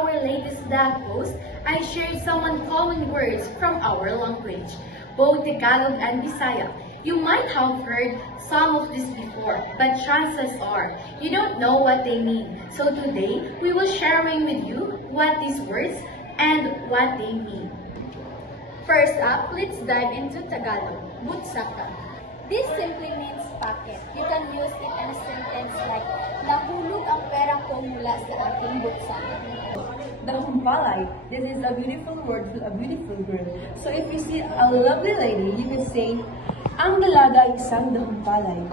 our latest blog post, I shared some uncommon words from our language, both Tagalog and Bisaya. You might have heard some of this before, but chances are you don't know what they mean. So today, we will sharing with you what these words and what they mean. First up, let's dive into Tagalog, butsaka. This simply means pocket. You can use it in a sentence like, nahulog ang pera ko mula sa aking butsaka. Dahumpalay. This is a beautiful word for a beautiful girl. So if you see a lovely lady, you can say, ang dalaga ay isang dahumpalay.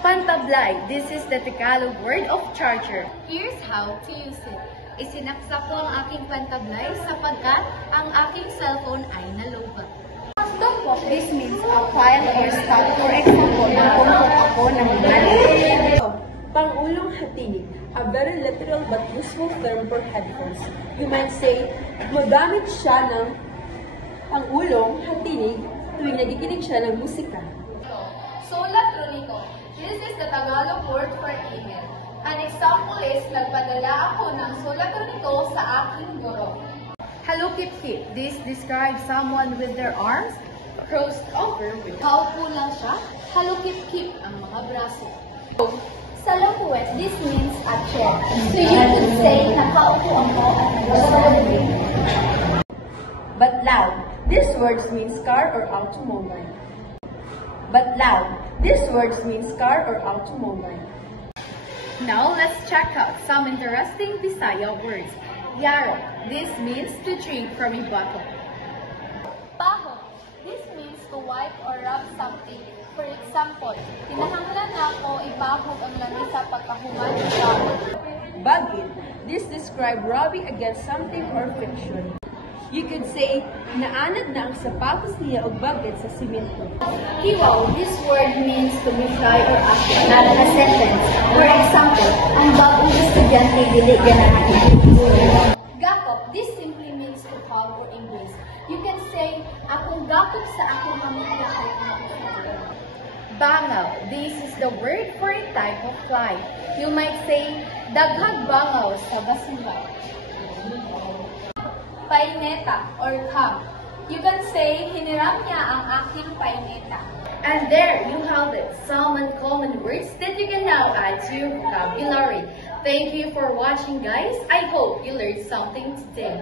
Pantablay. This is the Tagalog word of charger. Here's how to use it. Isinaksak ko ang aking pantablay sapagkat ang aking cellphone ay nalobat. Tumpok, this means a file or stock. For example, nagtumpok ako ng mali. Pangulong hatinig, a very literal but useful term for headphones. You might say, magamit siya ng pangulong hatinig tuwing nagikinig siya ng musika. Solatroniko. This is the Tagalog word for email. An example is, nagpadala ako ng solatroniko sa aking guro. Halukip-kip. This describes someone with their arms crossed over with Kaupo lang siya, halukip-kip ang mga braso. Salapuet, this means a chair. So you could say, nakaupo ako at nagsasabi. But loud. This word means car or automobile. But loud. This word means car or automobile. Now, let's check out some interesting Bisaya words. Yaro. This means to drink from a bottle. Paho. This means to wipe or rub something. For example, kinahanglan ako ibahog ang lamisa pagkahuman ng tao. Bagit. This describes rubbing against something or friction. You could say, naanad na ang sapatos niya o bagit sa simento. Hiwaw. This word means to be shy or active, not a sentence. For example, ang bagong estudyante dili ganahan. Gakop. This simply means to hug or embrace. You can say, akong gakop sa akong pamilya ay Bangaw. This is the word for a type of fly. You might say, daghag bangaw sa basura. Paineta or cup. You can say, hiniram niya ang aking paineta. And there you have it, some uncommon words that you can now add to your vocabulary. Thank you for watching, guys. I hope you learned something today.